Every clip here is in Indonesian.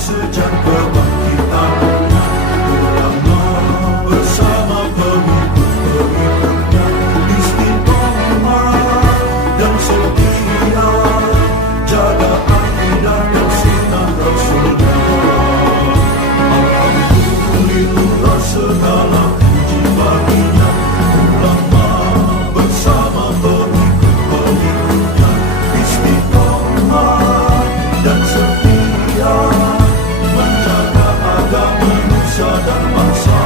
sejak kebangkitan ulama bersama pengikut-pengikutnya istiqomah dan setia jaga akidah dan sunnah Rasulullah. Alhamdulillah segala puji baginya ulama bersama pengikut-pengikutnya istiqomah dan setia menjaga agama nusa dan bangsa.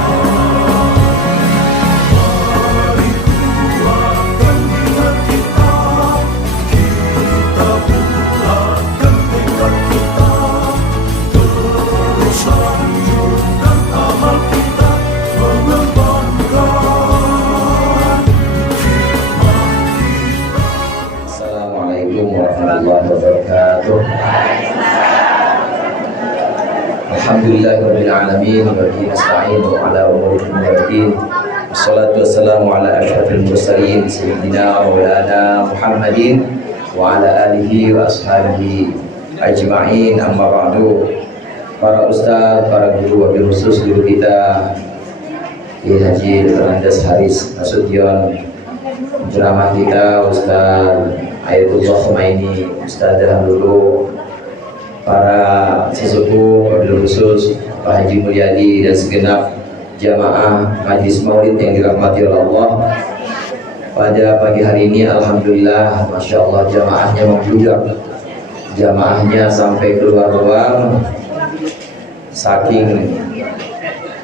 Mari kuatkan niat kita, kita bulatkan tekad kita, terus lanjutkan amal kita, mengembangkan hikmah kita. Assalamualaikum warahmatullahi wabarakatuh. Alhamdulillahirabbil alamin wa bihi nasta'inu ala umuri dunya. Wassalatu wassalamu ala asyrafil mursalin sayyidina maulana Muhammadin wa ala alihi wa ashabihi ajma'in, amma ba'du. Para ustaz, para guru, wabil khusus guru kita Kiai Haji Dr. Andes Haris Nasution, ceramah kita Ustaz Ayatullah Khomeini, Ustaz dahulu, para sesepuh, wabil khusus Pak Haji Mulyadi dan segenap jamaah Majlis Maulid yang dirahmati oleh Allah. Pada pagi hari ini alhamdulillah, masya Allah, jamaahnya membludak, jamaahnya sampai keluar ruang, saking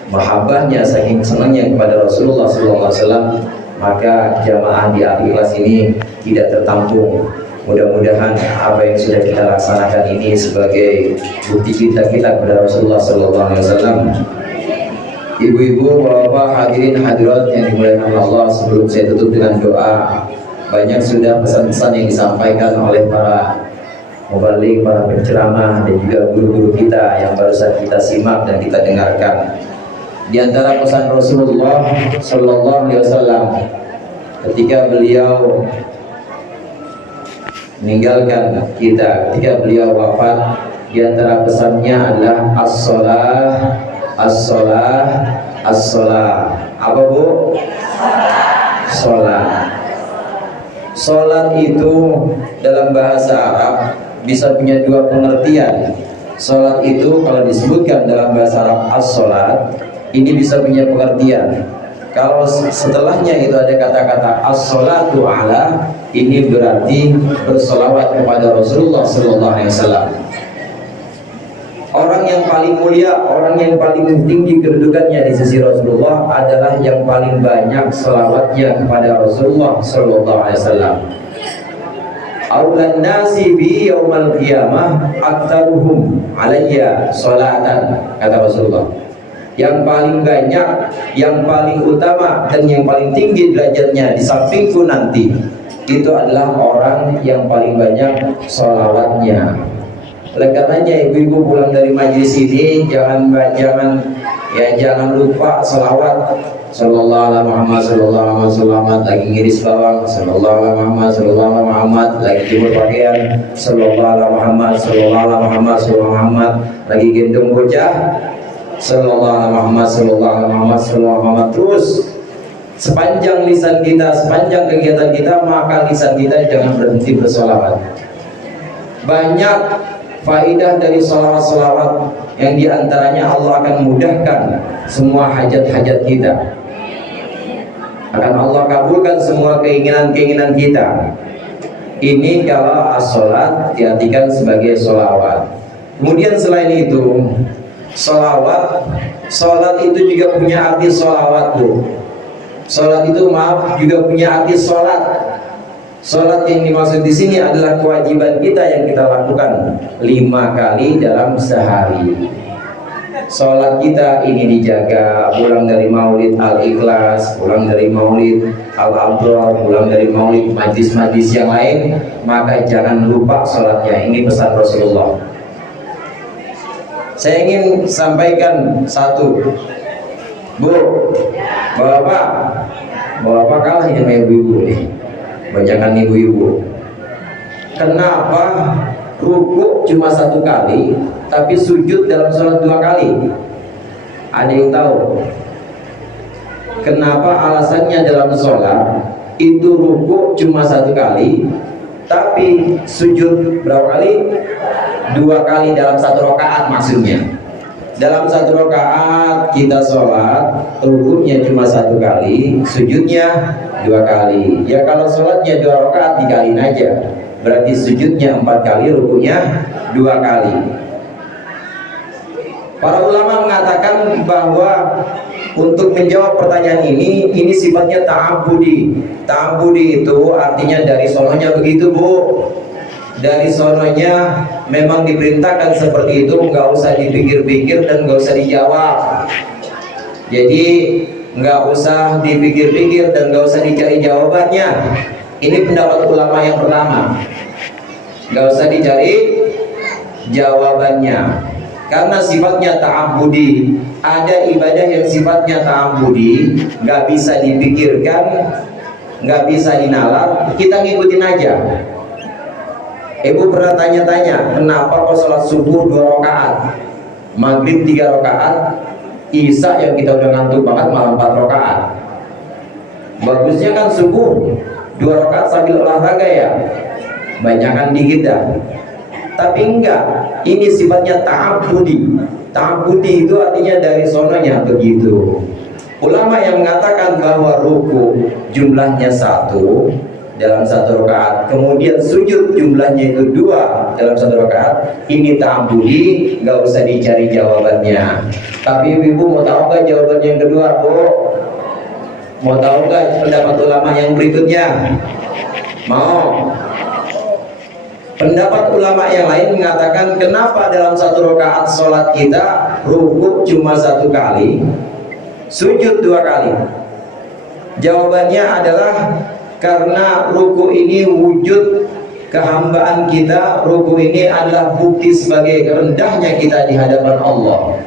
mahabbahnya, saking senangnya kepada Rasulullah SAW, maka jamaah di Al-Ikhlas ini tidak tertampung. Mudah-mudahan apa yang sudah kita laksanakan ini sebagai bukti kita kepada Rasulullah SAW. Ibu-ibu, bapak-bapak, hadirin hadirat yang dimuliakan Allah, sebelum saya tutup dengan doa, banyak sudah pesan-pesan yang disampaikan oleh para mubaligh, para penceramah dan juga guru-guru kita yang barusan kita simak dan kita dengarkan. Di antara pesan Rasulullah Sallallahu Alaihi Wasallam ketika beliau meninggalkan kita, ketika beliau wafat, di antara pesannya adalah as-shalah, as-shalah, as-shalah. Apa bu? Sholat. Sholat itu dalam bahasa Arab bisa punya dua pengertian. Sholat itu kalau disebutkan dalam bahasa Arab as-sholat, ini bisa punya pengertian. Kalau setelahnya itu ada kata-kata as-sholatu ala, ini berarti bersolawat kepada Rasulullah SAW. Orang yang paling mulia, orang yang paling tinggi kedudukannya di sisi Rasulullah adalah yang paling banyak solawatnya kepada Rasulullah SAW. Aulan nasi bi yaumal qiyamah aktaruhum alayya sholatan, kata Rasulullah. Yang paling banyak, yang paling utama dan yang paling tinggi derajatnya di sampingku nanti, itu adalah orang yang paling banyak sholawatnya. Oleh karenanya ibu-ibu pulang dari majlis ini jangan lupa sholawat. Sallallahu alaihi Muhammad, sallallahu alaihi Muhammad, lagi ngiris bawang, sallallahu alaihi Muhammad, sallallahu alaihi Muhammad, lagi jemur pakaian, sallallahu alaihi Muhammad, sallallahu alaihi Muhammad, sallallahu alaihi Muhammad, lagi gendong bocah, sallallahu alaihi Muhammad, sallallahu alaihi Muhammad, sallallahu alaihi Muhammad. Terus sepanjang lisan kita, sepanjang kegiatan kita, maka lisan kita jangan berhenti bersolawat. Banyak faidah dari solawat-solawat yang diantaranya Allah akan mudahkan semua hajat-hajat kita, akan Allah kabulkan semua keinginan-keinginan kita. Ini kalau as-sholat diartikan sebagai solawat. Kemudian selain itu solawat, sholat itu juga punya arti solawat tuh. Sholat itu juga punya arti sholat. Sholat yang dimaksud di sini adalah kewajiban kita yang kita lakukan 5 kali dalam sehari. Sholat kita ini dijaga, pulang dari maulid Al-Ikhlas, pulang dari maulid Al-Abrar, pulang dari maulid majlis-majlis yang lain, maka jangan lupa sholatnya. Ini pesan Rasulullah. Saya ingin sampaikan satu, Bu, Bapak kalah ini sama ibu-ibu nih, banyakan ibu-ibu. Kenapa Ruku cuma 1 kali, tapi sujud dalam sholat 2 kali. Ada yang tahu kenapa alasannya dalam sholat itu ruku cuma 1 kali, tapi sujud berapa kali? 2 kali dalam 1 rakaat maksudnya. Dalam 1 rakaat kita sholat, rukunya cuma 1 kali, sujudnya 2 kali. Ya kalau sholatnya 2 rakaat dikaliin aja, berarti sujudnya 4 kali, rukunya 2 kali. Para ulama mengatakan bahwa untuk menjawab pertanyaan ini sifatnya ta'abudi. Ta'abudi itu artinya dari sononya begitu, Bu. Dari sononya memang diperintahkan seperti itu, nggak usah dipikir-pikir dan nggak usah dijawab. Jadi nggak usah dipikir-pikir dan nggak usah dicari jawabannya. Ini pendapat ulama yang pertama. Nggak usah dicari jawabannya, karena sifatnya ta'abudi. Ada ibadah yang sifatnya ta'abudi, nggak bisa dipikirkan, nggak bisa dinalar, kita ngikutin aja. Ibu pernah tanya-tanya, kenapa kok sholat subuh 2 rakaat, maghrib 3 rakaat, isya yang kita udah ngantuk banget malah 4 rakaat. Bagusnya kan subuh 2 rakaat sambil olahraga ya, banyakan dikit dah. Tapi enggak, ini sifatnya ta'abudi. Ta'abudi itu artinya dari sononya begitu. Ulama yang mengatakan bahwa ruku jumlahnya 1 dalam 1 rakaat, kemudian sujud jumlahnya itu 2 dalam 1 rakaat, ini ta'abudi, nggak usah dicari jawabannya. Tapi ibu mau tahu nggak jawaban yang kedua, Bu? Mau tahu nggak pendapat ulama yang berikutnya? Mau? Pendapat ulama yang lain mengatakan, kenapa dalam 1 rakaat sholat kita ruku cuma 1 kali, sujud 2 kali? Jawabannya adalah karena ruku ini wujud kehambaan kita. Ruku ini adalah bukti sebagai rendahnya kita di hadapan Allah.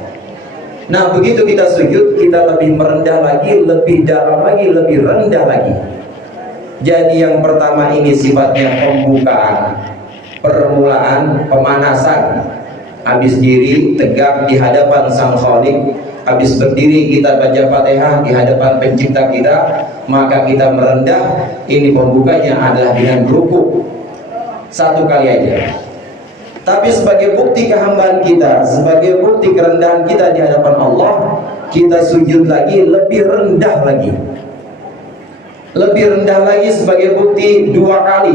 Nah, begitu kita sujud, kita lebih merendah lagi, lebih dalam lagi, lebih rendah lagi. Jadi yang pertama ini sifatnya pembukaan, permulaan, pemanasan. Habis diri tegak di hadapan Sang Khalik, habis berdiri kita baca Fatihah di hadapan pencipta kita, maka kita merendah. Ini pembukanya adalah dengan ruku 1 kali aja. Tapi sebagai bukti kehambaan kita, sebagai bukti kerendahan kita di hadapan Allah, kita sujud lagi, lebih rendah lagi. Lebih rendah lagi sebagai bukti 2 kali.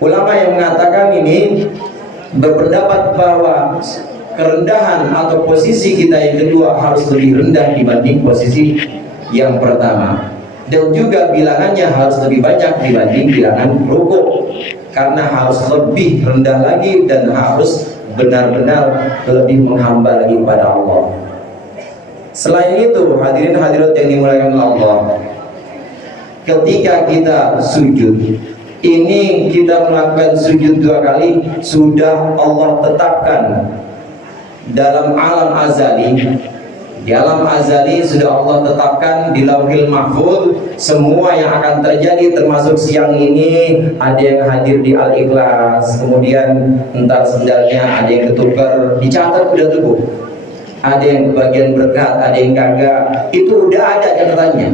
Ulama yang mengatakan ini berpendapat bahwa kerendahan atau posisi kita yang kedua harus lebih rendah dibanding posisi yang pertama, dan juga bilangannya harus lebih banyak dibanding bilangan ruku, karena harus lebih rendah lagi dan harus benar-benar lebih menghamba lagi pada Allah. Selain itu, hadirin hadirat yang dimuliakan Allah, ketika kita sujud ini, kita melakukan sujud 2 kali, sudah Allah tetapkan dalam alam azali. Di alam azali sudah Allah tetapkan di Lauhil Mahfuz semua yang akan terjadi, termasuk siang ini ada yang hadir di Al-Ikhlas, kemudian entar sendalnya ada yang ketukar, dicatat udah tuh. Ada yang kebagian berkat, ada yang kagak, itu udah ada catatannya.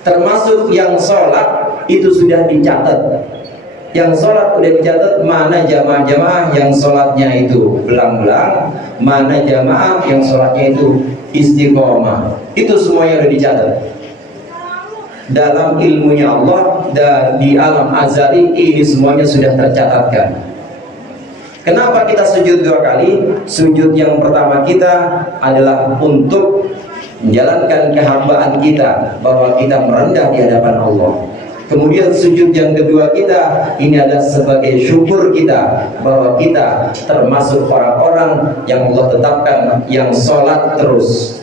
Termasuk yang sholat itu sudah dicatat. Yang sholat udah dicatat, mana jamaah-jamaah yang sholatnya itu belang-belang, mana jamaah yang sholatnya itu istiqomah. Itu semuanya udah dicatat dalam ilmunya Allah, dan di alam azali ini semuanya sudah tercatatkan. Kenapa kita sujud 2 kali? Sujud yang pertama kita adalah untuk menjalankan kehambaan kita, bahwa kita merendah di hadapan Allah. Kemudian sujud yang kedua kita ini adalah sebagai syukur kita, bahwa kita termasuk orang-orang yang Allah tetapkan yang sholat terus.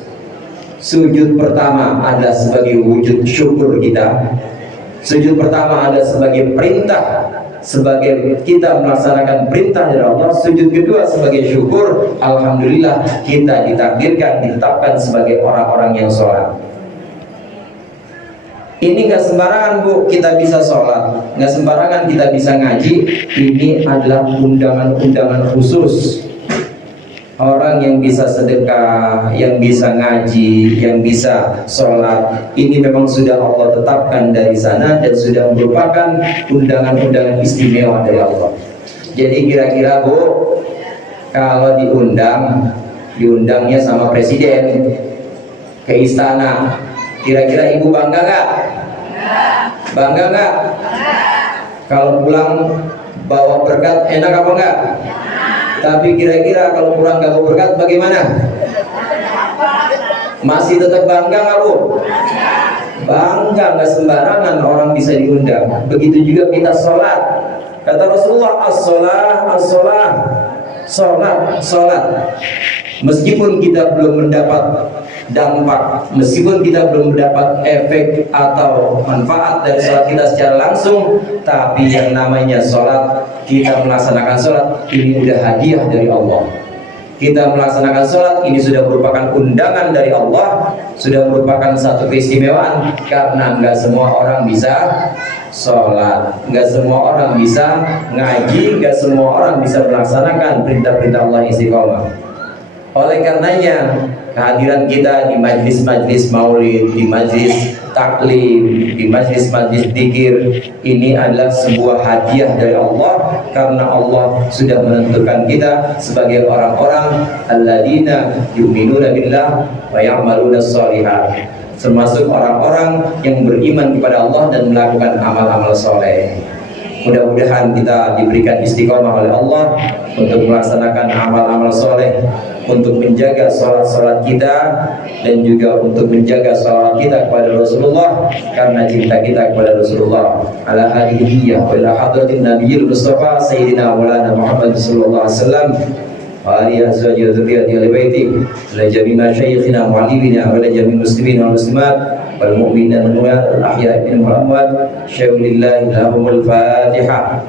Sujud pertama adalah sebagai wujud syukur kita. Sujud pertama adalah sebagai perintah, sebagai kita melaksanakan perintah dari Allah. Sujud kedua sebagai syukur, alhamdulillah kita ditakdirkan, ditetapkan sebagai orang-orang yang sholat. Ini nggak sembarangan Bu, kita bisa sholat, nggak sembarangan kita bisa ngaji. Ini adalah undangan-undangan khusus. Orang yang bisa sedekah, yang bisa ngaji, yang bisa sholat, ini memang sudah Allah tetapkan dari sana dan sudah merupakan undangan-undangan istimewa dari Allah. Jadi kira-kira Bu, kalau diundangnya sama presiden ke istana, kira-kira Ibu bangga nggak? Bangga nggak? Kalau pulang bawa berkat enak apa enggak? Tapi kira-kira kalau pulang nggak bawa berkat bagaimana? Masih tetap bangga nggak Bu? Bangga, nggak sembarangan orang bisa diundang. Begitu juga kita sholat. Kata Rasulullah, as-sholah, as-sholah, sholat. Meskipun kita belum mendapat dampak, meskipun kita belum mendapat efek atau manfaat dari sholat kita secara langsung, tapi yang namanya sholat, kita melaksanakan sholat, ini udah hadiah dari Allah. Kita melaksanakan sholat, ini sudah merupakan undangan dari Allah, sudah merupakan satu keistimewaan, karena nggak semua orang bisa sholat, nggak semua orang bisa ngaji, nggak semua orang bisa melaksanakan perintah-perintah Allah istiqomah. Oleh karenanya kehadiran kita di majlis-majlis maulid, di majlis taklim, di majlis-majlis dzikir, ini adalah sebuah hadiah dari Allah, karena Allah sudah menentukan kita sebagai orang-orang alladzina yu'minuna billah wa ya'maluna sholihat, termasuk orang-orang yang beriman kepada Allah dan melakukan amal-amal soleh. Mudah-mudahan kita diberikan istiqomah oleh Allah untuk melaksanakan amal-amal soleh, untuk menjaga sholat-sholat kita, dan juga untuk menjaga sholat kita kepada Rasulullah, karena cinta kita kepada Rasulullah. Ala hadiyah wa ila hadratin nabiyil mustafa sayyidina maulana Muhammad sallallahu alaihi wasallam wa alihi azwaji wa dzurriyyati ahli baiti, la jami' masyayikhina muallimina wa la jami' muslimin wal muslimat wal mu'minin wal mu'minat al ahya'i minhum wal amwat. Syaulillahi lahumul Fatihah.